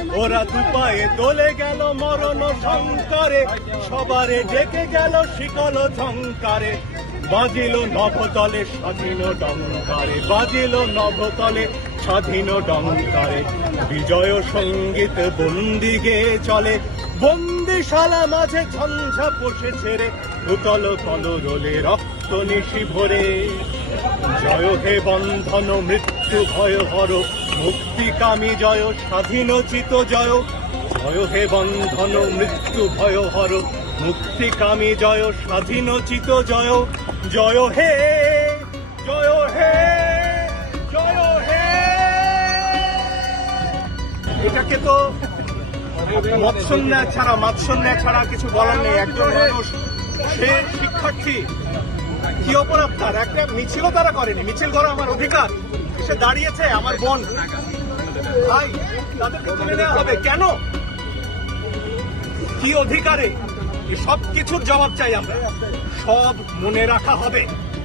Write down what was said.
ওরা দুপায়ে দোলে গেল মরণ সংকারে, সবারে ডেকে গেল শিকল ঝংকারে, বাজিল নভতলে স্বাধীন ডঙ্কারে, বাজিল নভতলে স্বাধীন ডঙ্কারে। বিজয় সঙ্গীত বন্দি গেয়ে চলে, বন্দিশালা মাঝে ঝঞ্ঝা পোষে ছেড়ে, উতল কলরোলে রক্ত নিশি ভরে। জয় হে বন্ধন মৃত্যু ভয় হর, মুক্তিকামী জয় স্বাধীনোচিত জয়। জয় হে বন্ধন মৃত্যু ভয় হর, মুক্তিকামী জয় স্বাধীনোচিত জয়। জয় হে, জয় হে, জয় হে। এটাকে তো মৎসন্যা ছাড়া কিছু বলার নেই। একজন মানুষ, সে শিক্ষার্থী, কি অপরাধ তার? একটা মিছিলও তারা করেনি, মিছিল করা আমার অধিকার। সে দাঁড়িয়েছে, আমার বোন ভাই, তাদেরকে তুলে নেওয়া হবে কেন? কি অধিকারে? সব কিছুর জবাব চাই আমরা, সব মনে রাখা হবে।